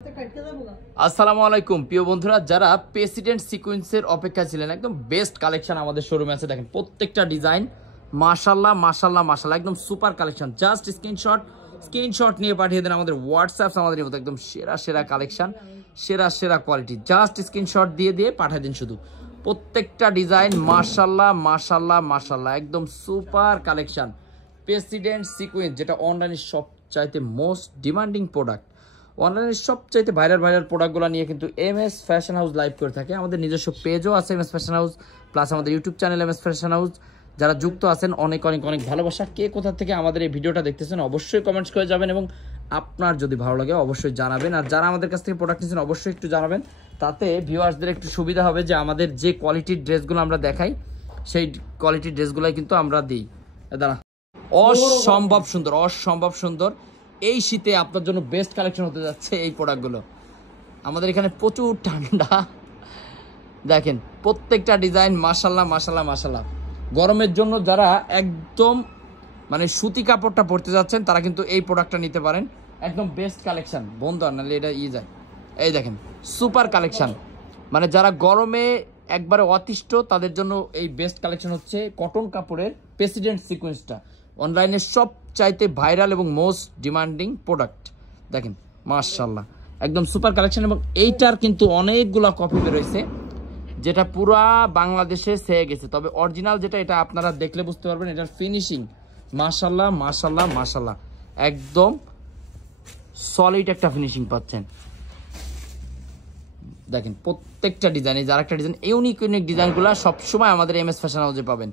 আসসালামু আলাইকুম প্রিয় বন্ধুরা, যারা প্রেসিডেন্ট সিকোয়েন্সের অপেক্ষা ছিলেন, একদম বেস্ট কালেকশন আমাদের শোরুমে আছে। দেখেন প্রত্যেকটা ডিজাইন মাশাআল্লাহ মাশাআল্লাহ মাশাআল্লাহ, একদম সুপার কালেকশন। জাস্ট স্ক্রিনশট নিয়ে পাঠিয়ে দেন আমাদের হোয়াটসঅ্যাপ, আমাদের মতো একদম সেরা সেরা কালেকশন, সেরা সেরা কোয়ালিটি। জাস্ট স্ক্রিনশট দিয়ে পাঠিয়ে দিন শুধু। প্রত্যেকটা ডিজাইন মাশাআল্লাহ মাশাআল্লাহ মাশাআল্লাহ, একদম সুপার কালেকশন। প্রেসিডেন্ট সিকোয়েন্স, যেটা অনলাইনের সবচাইতে মোস্ট ডিমান্ডিং প্রোডাক্ট, অনলাইনের সবচাইতে ভাইরাল প্রোডাক্টগুলো নিয়ে কিন্তু এমএস ফ্যাশন হাউস লাইভ করে থাকে। আমাদের নিজস্ব পেজও আছে এমএস ফ্যাশন হাউস, প্লাস আমাদের YouTube channel MS fashion house. যারা যুক্ত আছেন অনেক অনেক অনেক ভালোবাসা। কে কোথা থেকে আমাদের এই ভিডিওটা দেখতেছেন অবশ্যই কমেন্টস করে যাবেন, এবং আপনার যদি ভালো লাগে অবশ্যই জানাবেন। আর যারা আমাদের কাছ থেকে প্রোডাক্ট নিচ্ছেন অবশ্যই একটু জানাবেন, তাতে ভিউয়ার্সদের একটু সুবিধা হবে যে আমাদের যে কোয়ালিটির ড্রেসগুলো আমরা দেখাই সেই কোয়ালিটির ড্রেসগুলোই কিন্তু আমরা দিই। দাঁড়া, অসম্ভব সুন্দর, অসম্ভব সুন্দর। এই শীতে আপনার জন্য বেস্ট কালেকশন হতে যাচ্ছে এই প্রোডাক্টগুলো। আমাদের এখানে প্রচুর ঠান্ডা, দেখেন প্রত্যেকটা ডিজাইন মাশাআল্লাহ মাশাআল্লাহ মাশাআল্লাহ। গরমের জন্য যারা একদম মানে সুতি কাপড়টা পরতে যাচ্ছেন তারা কিন্তু এই প্রোডাক্টটা নিতে পারেন। একদম বেস্ট কালেকশন বন্ধু, নাহলে এটা যায়। এই দেখেন সুপার কালেকশন, মানে যারা গরমে একবারে অতিষ্ঠ তাদের জন্য এই বেস্ট কালেকশন হচ্ছে কটন কাপড়ের প্রেসিডেন্ট সিকোয়েন্সটা, অনলাইনের সবচাইতে ভাইরাল এবং মোস্ট ডিমান্ডিং প্রোডাক্ট। দেখেন মাশাআল্লাহ একদম সুপার কালেকশন। এবং এইটার কিন্তু অনেকগুলো কপি বেরোইছে, যেটা পুরা বাংলাদেশে সেয়ে গেছে। তবে অরিজিনাল যেটা, এটা আপনারা দেখলে বুঝতে পারবেন এটার ফিনিশিং মাশাআল্লাহ মাশাআল্লাহ মাশাআল্লাহ, একদম সলিড একটা ফিনিশিং পাচ্ছেন। দেখেন প্রত্যেকটা ডিজাইন, যার একটা ডিজাইন ইউনিক ডিজাইনগুলো সবসময় আমাদের এমএস ফ্যাশন হাউসে পাবেন।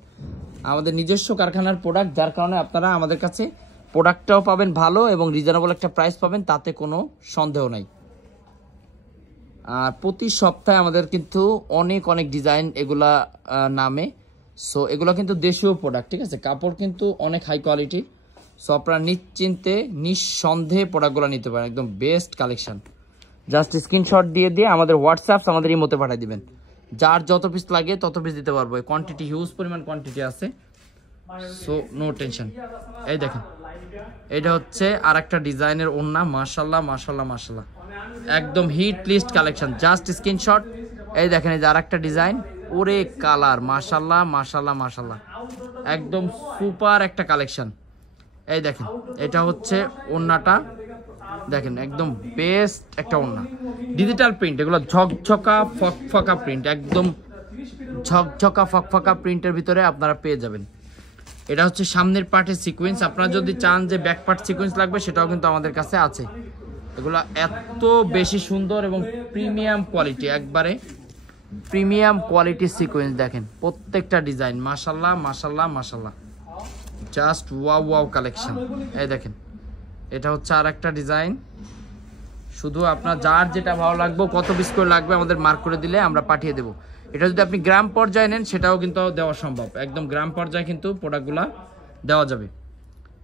আমাদের নিজস্ব কারখানার প্রোডাক্ট, যার কারণে আপনারা আমাদের কাছে প্রোডাক্টটাও পাবেন ভালো এবং রিজনেবল একটা প্রাইস পাবেন, তাতে কোনো সন্দেহ নাই। আর প্রতি সপ্তাহে আমাদের কিন্তু অনেক অনেক ডিজাইন এগুলা নামে। সো এগুলো কিন্তু দেশীয় প্রোডাক্ট, ঠিক আছে, কাপড় কিন্তু অনেক হাই কোয়ালিটি। সো আপনারা নিশ্চিন্তে নিঃসন্দেহে প্রোডাক্টগুলো নিতে পারেন, একদম বেস্ট কালেকশন। জাস্ট স্ক্রিনশট দিয়ে আমাদের হোয়াটসঅ্যাপ, আমাদের এই মতো পাঠিয়ে দিবেন। যার যত পিস লাগে তত পিস দিতে পারবো, কোয়ান্টিটি হিউজ পরিমাণ কোয়ান্টিটি আছে। So no tension. এই দেখেন এটা হচ্ছে আর একটা ডিজাইনের ওড়না, মাশাআল্লাহ মাশাআল্লাহ মাশাআল্লাহ, একদম hit list collection. Just screenshot. এই দেখেন এই যে আর একটা ডিজাইন, ওরে কালার মাশাআল্লাহ মাশাআল্লাহ মাশাআল্লাহ, একদম সুপার একটা কালেকশন। এই দেখেন এটা হচ্ছে ওড়নাটা, দেখেন একদম বেস্ট একটা ওড়না, ডিজিটাল প্রিন্ট, এগুলো ঝকঝকা ফকফকা প্রিন্ট, একদম ঝকঝকা ফকফকা প্রিন্টের ভিতরে আপনারা পেয়ে যাবেন। এটা হচ্ছে সামনের পার্টের সিকোয়েন্স। আপনারা যদি চান যে ব্যাক পার্ট সিকোয়েন্স লাগবে সেটাও কিন্তু আমাদের কাছে আছে। এগুলো এত বেশি সুন্দর এবং প্রিমিয়াম কোয়ালিটি, একবারে প্রিমিয়াম কোয়ালিটির সিকোয়েন্স। দেখেন প্রত্যেকটা ডিজাইন মাশাআল্লাহ মাশাআল্লাহ মাশাআল্লাহ, জাস্ট ওয়াও ওয়াও কালেকশন। এই দেখেন এটা হচ্ছে আর একটা ডিজাইন। শুধু আপনার যার যেটা ভালো লাগবে, কত পিস করে লাগবে আমাদের মার্ক করে দিলে আমরা পাঠিয়ে দেবো। এটা যদি আপনি গ্রাম পর্যায়ে নেন সেটাও কিন্তু দেওয়া সম্ভব, একদম গ্রাম পর্যায়ে কিন্তু প্রোডাক্টগুলো দেওয়া যাবে।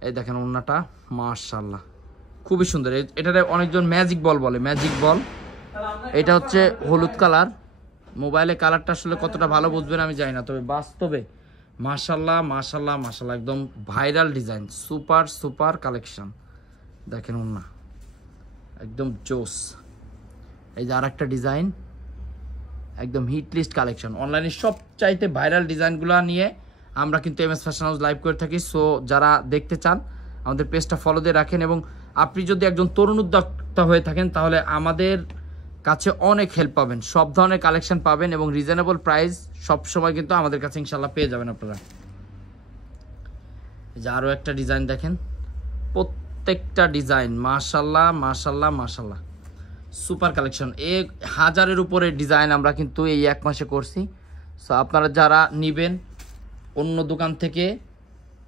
এই দেখেন ওড়নাটা মাশাআল্লাহ খুবই সুন্দর। এটাতে অনেকজন ম্যাজিক বল বলে, ম্যাজিক বল। এটা হচ্ছে হলুদ কালার। মোবাইলে কালারটা আসলে কতটা ভালো বুঝবেন আমি জানি না, তবে বাস্তবে মাশাআল্লাহ মাশাআল্লাহ মাশাআল্লাহ, একদম viral design, super super collection. দেখেন ওড়না একদম জোস। এই যে আর একটা ডিজাইন, একদম হিট লিস্ট কালেকশন। অনলাইনে সবচাইতে ভাইরাল ডিজাইনগুলো নিয়ে আমরা কিন্তু এমএস ফ্যাশন হাউস লাইভ করে থাকি। সো যারা দেখতে চান আমাদের পেজটা ফলো দিয়ে রাখেন, এবং আপনি যদি একজন তরুণ উদ্যোক্তা হয়ে থাকেন তাহলে আমাদের কাছে অনেক হেল্প পাবেন, সব ধরনের কালেকশন পাবেন এবং রিজনেবল প্রাইস সবসময় কিন্তু আমাদের কাছে ইনশাল্লাহ পেয়ে যাবেন আপনারা। এই যে আরও একটা ডিজাইন দেখেন, প্রত্যেকটা ডিজাইন মাশাআল্লাহ মাশাআল্লাহ মাশাআল্লাহ, সুপার কালেকশন। 1000-এর উপরে ডিজাইন আমরা কিন্তু এই এক মাসে করছি। সো আপনারা যারা নেবেন অন্য দোকান থেকে,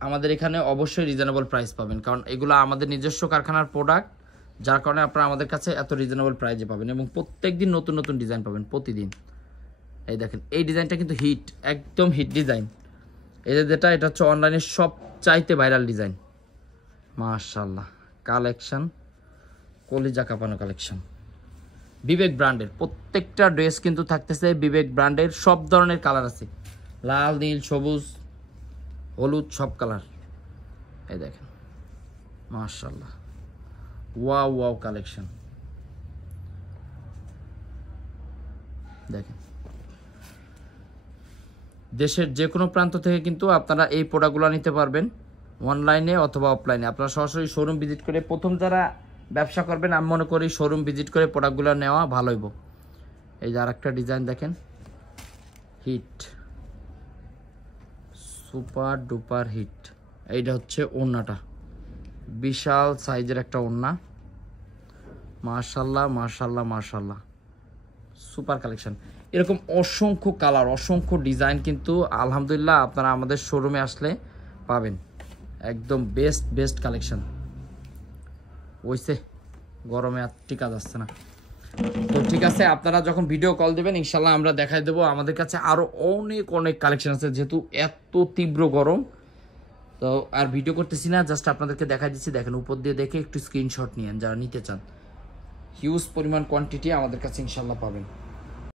আমাদের এখানে অবশ্যই রিজনেবল প্রাইস পাবেন, কারণ এগুলো আমাদের নিজস্ব কারখানার প্রোডাক্ট, যার কারণে আপনারা আমাদের কাছে এত রিজনেবল প্রাইসে পাবেন এবং প্রত্যেক দিন নতুন নতুন ডিজাইন পাবেন প্রতিদিন। এই দেখেন এই ডিজাইনটা কিন্তু হিট, একদম হিট ডিজাইন। এই যেটা, এটা হচ্ছে অনলাইনের সবচাইতে ভাইরাল ডিজাইন। মাশাআল্লাহ কালেকশন, কলিজা কাঁপানো কালেকশন। বিবেক ব্র্যান্ডের প্রত্যেকটা ড্রেস কিন্তু থাকতেছে বিবেক ব্র্যান্ডের, সব ধরনের কালার আছে, লাল নীল সবুজ হলুদ সব কালার। এই দেখেন মাশাআল্লাহ ওয়াও ওয়াও কালেকশন। দেখেন দেশের যে কোনো প্রান্ত থেকে কিন্তু আপনারা এই প্রোডাক্টগুলো নিতে পারবেন, অনলাইনে অথবা অফলাইনে। আপনারা সরাসরি শোরুম ভিজিট করে, প্রথম যারা ব্যবসা করবেন আমি মনে করি শোরুম ভিজিট করে প্রোডাক্টগুলো নেওয়া ভালো হইব। এই যে আরেকটা ডিজাইন দেখেন, হিট, সুপার ডুপার হিট। এইটা হচ্ছে ওড়নাটা, বিশাল সাইজের একটা ওড়না, মাশাল্লাহ মাশাল্লাহ মাশাল্লাহ, সুপার কালেকশন। এরকম অসংখ্য কালার, অসংখ্য ডিজাইন কিন্তু আলহামদুলিল্লাহ আপনারা আমাদের শোরুমে আসলে পাবেন। একদম বেস্ট বেস্ট কালেকশন। ওইসে গরমে আর টিকা যাচ্ছে না। তো ঠিক আছে, আপনারা যখন ভিডিও কল দেবেন ইনশাল্লাহ আমরা দেখাই দেবো। আমাদের কাছে আরও অনেক অনেক কালেকশন আছে, যেহেতু এত তীব্র গরম। তো আর ভিডিও করতেছি না, জাস্ট আপনাদেরকে দেখাই দিচ্ছি। দেখেন উপর দিয়ে দেখে একটু স্ক্রিনশট নিয়েন যারা নিতে চান। হিউজ পরিমাণ কোয়ান্টিটি আমাদের কাছে ইনশাল্লাহ পাবেন।